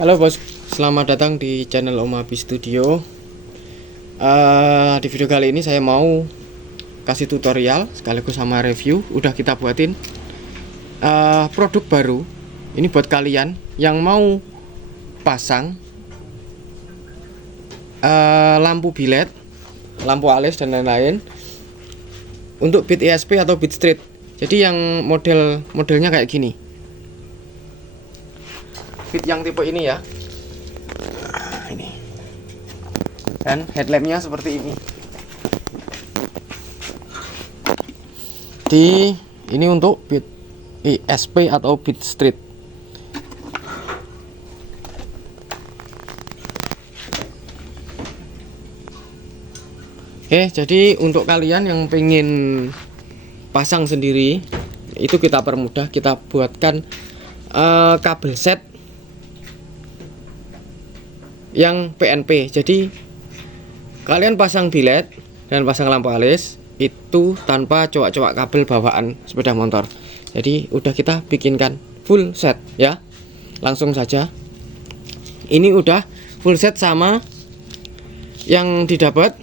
Halo bos, selamat datang di channel Om Abi Studio. Di video kali ini saya mau kasih tutorial sekaligus sama review. Udah kita buatin produk baru. Ini buat kalian yang mau pasang lampu bilet, lampu alis dan lain-lain untuk bit ESP atau bit street. Jadi yang modelnya kayak gini. Bit yang tipe ini ya. Ini. Dan headlampnya seperti ini. Ini untuk bit ESP atau bit street. Oke, jadi untuk kalian yang pengen pasang sendiri, itu kita permudah, kita buatkan kabel set yang PNP. Jadi kalian pasang bilet dan pasang lampu alis itu tanpa coak-coak kabel bawaan sepeda motor. Jadi udah kita bikinkan full set ya. Langsung saja. Ini udah full set sama yang didapat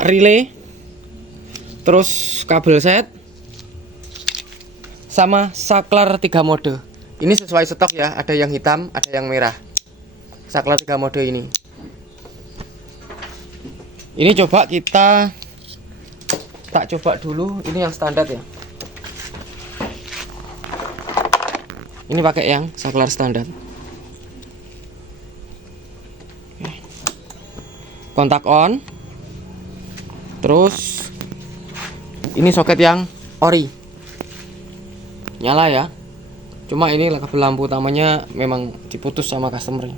relay, terus kabel set sama saklar 3 mode. Ini sesuai stok ya, ada yang hitam, ada yang merah. Saklar 3 mode ini. Ini coba kita tak coba dulu, ini yang standar ya. Ini pakai yang saklar standar. Kontak on. Terus ini soket yang ori. Nyala ya. Cuma ini kabel lampu utamanya memang diputus sama customer.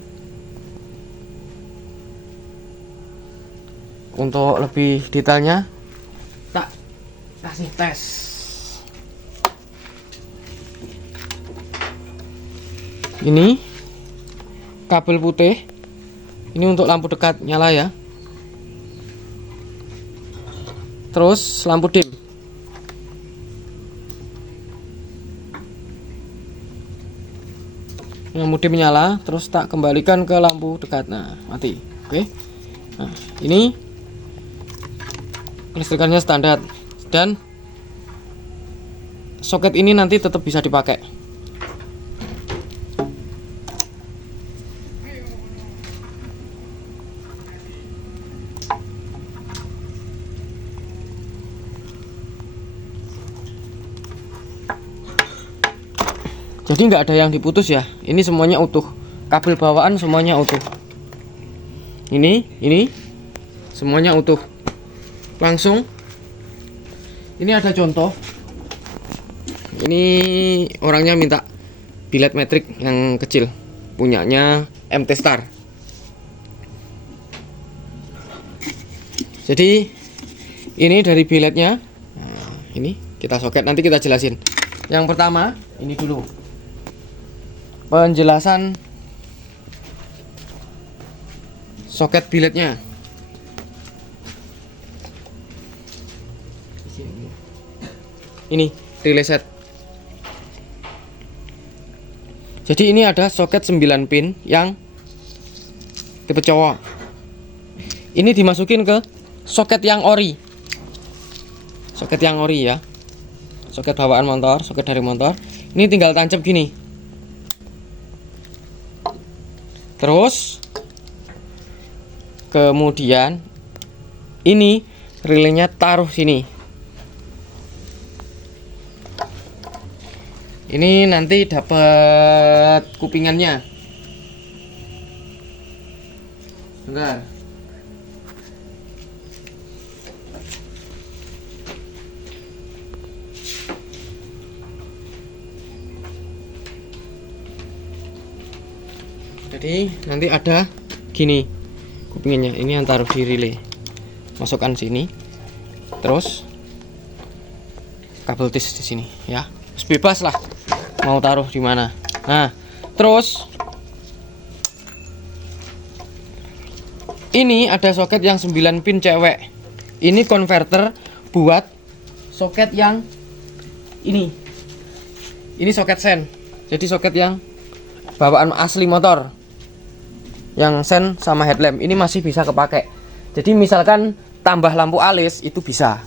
Untuk lebih detailnya tak kasih tes. Ini kabel putih. Ini untuk lampu dekat nyala ya. Terus lampu dim. Lampu dim nyala, terus tak kembalikan ke lampu dekat. Nah, mati. Oke. Nah, ini kelistrikannya standar dan soket ini nanti tetap bisa dipakai. Jadi nggak ada yang diputus ya. Ini semuanya utuh. Kabel bawaan semuanya utuh. Ini semuanya utuh. Langsung. Ini ada contoh. Ini orangnya minta bilet metrik yang kecil. Punyanya MT Star. Jadi ini dari biletnya. Nah, ini kita soket, nanti kita jelasin. Yang pertama, ini dulu. Penjelasan soket biletnya. Ini relay set. Jadi ini ada soket 9 pin yang tipe cowok. Ini dimasukin ke soket yang ori. Soket yang ori ya. Soket bawaan motor, soket dari motor. Ini tinggal tancap gini. Terus kemudian ini relaynya taruh sini. Ini nanti dapat kupingannya. Bentar. Jadi nanti ada gini kupingnya, ini yang taruh di relay. Masukkan sini. Terus kabel tis di sini ya. Bebas lah mau taruh di mana. Nah, terus ini ada soket yang 9 pin cewek. Ini konverter buat soket yang ini. Ini soket sen. Jadi soket yang bawaan asli motor yang sen sama headlamp ini masih bisa kepake. Jadi misalkan tambah lampu alis itu bisa.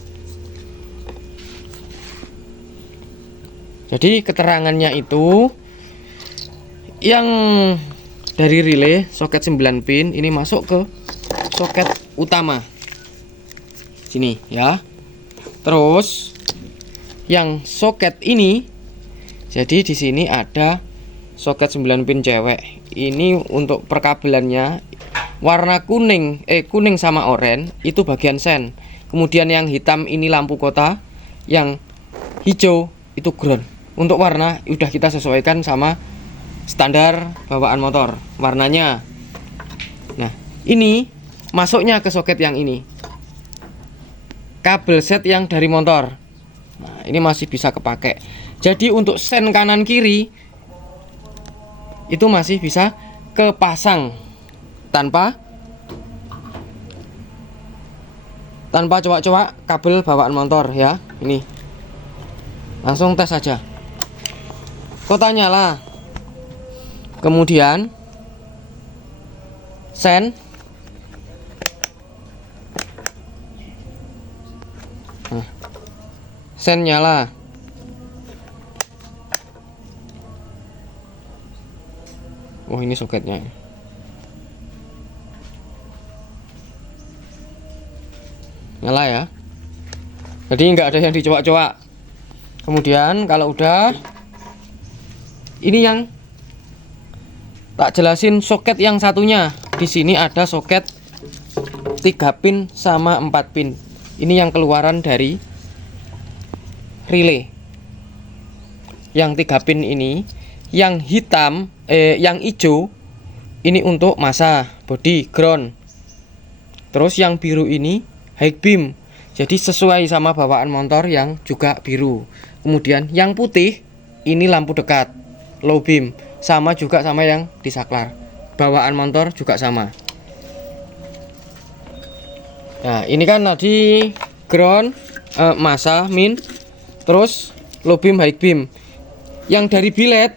Jadi keterangannya itu yang dari relay soket 9 pin ini masuk ke soket utama sini ya. Terus yang soket ini, jadi di sini ada soket 9 pin cewek. Ini untuk perkabelannya warna kuning sama oranye itu bagian sen. Kemudian yang hitam ini lampu kota, yang hijau itu ground. Untuk warna udah kita sesuaikan sama standar bawaan motor warnanya. Nah, ini masuknya ke soket yang ini. Kabel set yang dari motor. Nah, ini masih bisa kepake. Jadi untuk sen kanan kiri itu masih bisa kepasang tanpa coak-coak kabel bawaan motor ya. Ini langsung tes saja. Kota nyala. Kemudian sen sen nyala. Oh, ini soketnya. Nyala ya. Jadi nggak ada yang dicoak-coak. Kemudian kalau udah, ini yang tak jelasin soket yang satunya. Di sini ada soket 3 pin sama 4 pin. Ini yang keluaran dari relay. Yang 3 pin ini, yang hitam, yang hijau ini untuk masa, body, ground. Terus yang biru ini high beam. Jadi sesuai sama bawaan motor yang juga biru. Kemudian yang putih ini lampu dekat, low beam, sama juga sama yang di saklar. Bawaan motor juga sama. Nah, ini kan tadi ground, masa, min, terus low beam, high beam. Yang dari bilet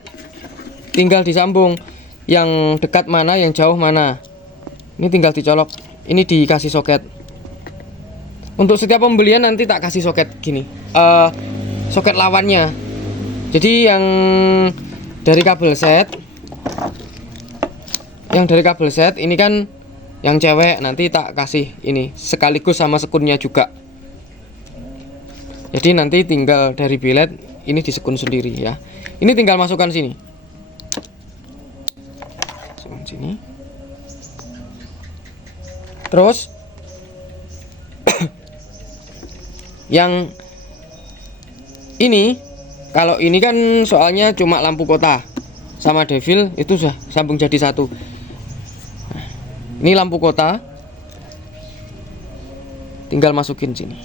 tinggal disambung. Yang dekat mana, yang jauh mana. Ini tinggal dicolok. Ini dikasih soket. Untuk setiap pembelian nanti tak kasih soket gini, soket lawannya. Jadi yang dari kabel set, ini kan yang cewek, nanti tak kasih ini sekaligus sama sekunnya juga. Jadi nanti tinggal dari bilet ini disekun sendiri ya. Ini tinggal masukkan sini. Masukkan sini. Terus yang ini, kalau ini kan soalnya cuma lampu kota sama devil itu sudah sambung jadi satu. Ini lampu kota, tinggal masukin sini,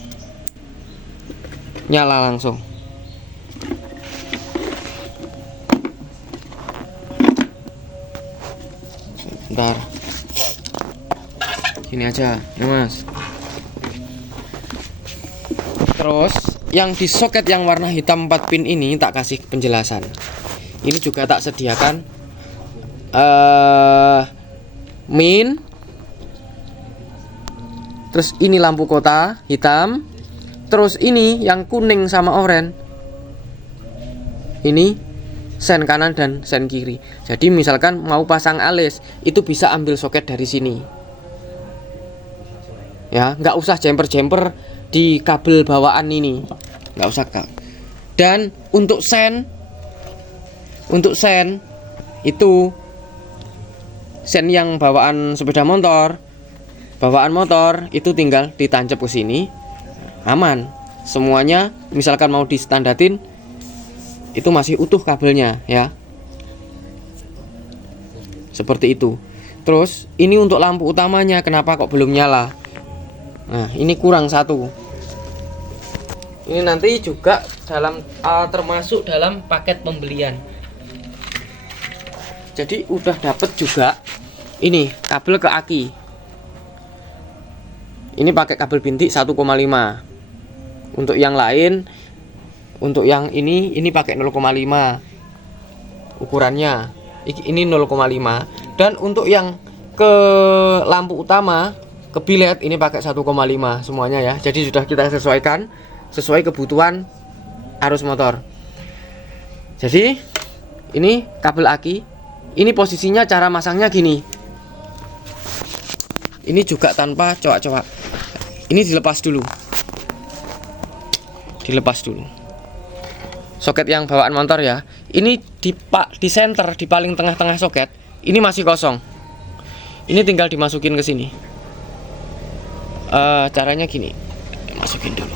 nyala langsung. Bentar, sini aja ya mas. Terus yang di soket yang warna hitam 4 pin ini tak kasih penjelasan. Ini juga tak sediakan min. Terus ini lampu kota hitam. Terus ini yang kuning sama oranye, ini sen kanan dan sen kiri. Jadi misalkan mau pasang alis, itu bisa ambil soket dari sini. Ya, nggak usah jumper di kabel bawaan ini, nggak usah kak. Dan untuk sen itu sen yang bawaan sepeda motor, itu tinggal ditancap ke sini, aman semuanya. Misalkan mau di standarin itu masih utuh kabelnya ya, seperti itu. Terus ini untuk lampu utamanya, kenapa kok belum nyala? Nah, ini kurang satu. Ini nanti juga termasuk dalam paket pembelian. Jadi udah dapet juga ini kabel ke aki. Ini pakai kabel bintik 1,5. Untuk yang lain, untuk yang ini pakai 0,5 ukurannya. ini 0,5. Dan untuk yang ke lampu utama, ke bilet ini pakai 1,5 semuanya ya. Jadi sudah kita sesuaikan sesuai kebutuhan arus motor. Jadi ini kabel aki. Ini posisinya cara masangnya gini. Ini juga tanpa coak-coak. Ini dilepas dulu. Dilepas dulu. Soket yang bawaan motor ya. Ini di center, di paling tengah-tengah soket. Ini masih kosong. Ini tinggal dimasukin ke sini. Caranya gini. Masukin dulu.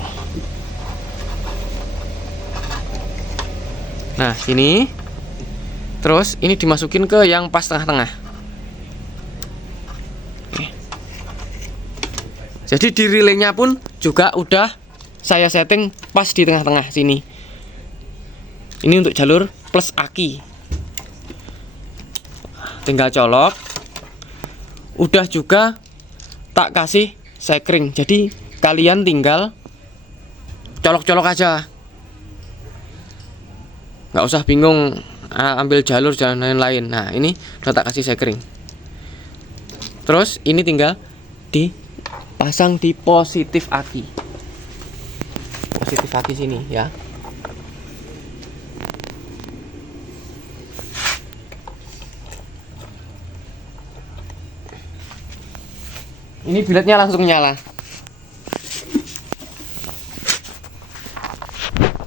Nah, sini. Terus ini dimasukin ke yang pas tengah-tengah. Oke. Jadi di relaynya pun juga udah saya setting pas di tengah-tengah sini. Ini untuk jalur plus aki. Tinggal colok. Udah juga tak kasih sekring. Jadi kalian tinggal colok-colok aja. Nggak usah bingung ambil jalur dan lain-lain. Nah, ini udah tak kasih sekring. Terus ini tinggal dipasang di positif aki. Positif aki sini ya. Ini biletnya langsung nyala.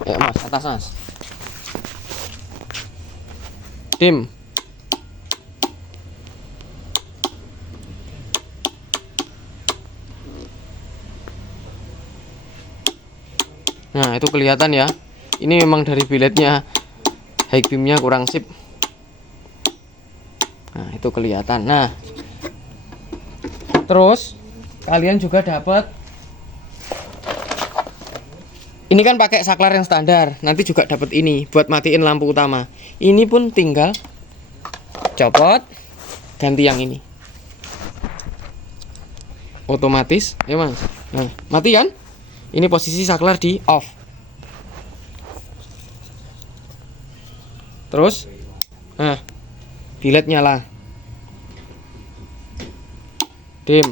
Mas, atas mas. Dim. Nah, itu kelihatan ya. Ini memang dari biletnya high beamnya kurang sip. Nah, itu kelihatan. Nah, terus kalian juga dapat ini kan pakai saklar yang standar. Nanti juga dapat ini buat matiin lampu utama. Ini pun tinggal copot, ganti yang ini. Otomatis, ya mas. Nah, mati kan? Ini posisi saklar di off. Terus, nah, bilet nyala. Dim.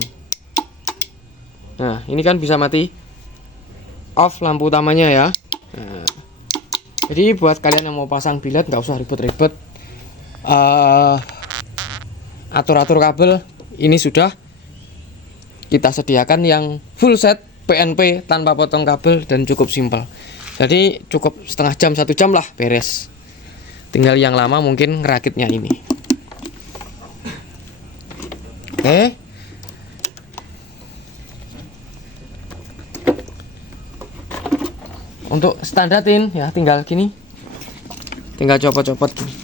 Nah, ini kan bisa mati off lampu utamanya ya. Nah, jadi buat kalian yang mau pasang bilet nggak usah ribet-ribet atur-atur kabel. Ini sudah kita sediakan yang full set PNP tanpa potong kabel dan cukup simpel. Jadi cukup setengah jam 1 jam lah beres. Tinggal yang lama mungkin ngerakitnya ini. Oke. Untuk standarin ya tinggal gini. Tinggal copot-copot gini.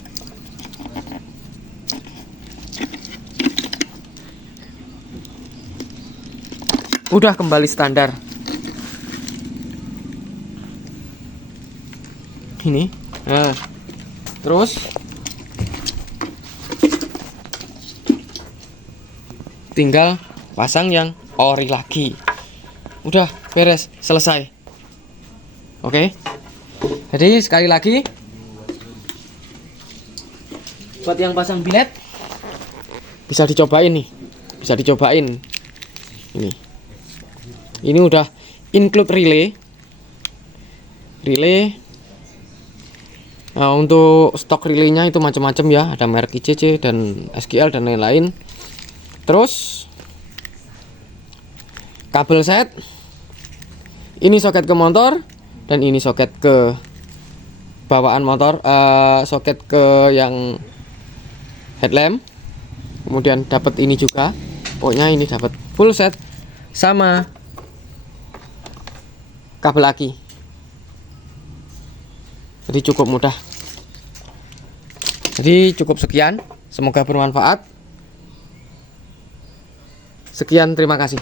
Udah kembali standar. Ini. Nah. Terus tinggal pasang yang ori lagi. Udah beres, selesai. Oke. Jadi sekali lagi buat yang pasang bilet bisa dicobain nih. Bisa dicobain. Ini udah include relay. Nah, untuk stok relaynya itu macam-macam ya, ada merek ICC dan SGL dan lain-lain. Terus kabel set. Ini soket ke motor. Dan ini soket ke bawaan motor, soket ke yang headlamp. Kemudian dapat ini juga. Pokoknya ini dapat full set sama kabel aki. Jadi cukup mudah. Jadi cukup sekian. Semoga bermanfaat. Sekian, terima kasih.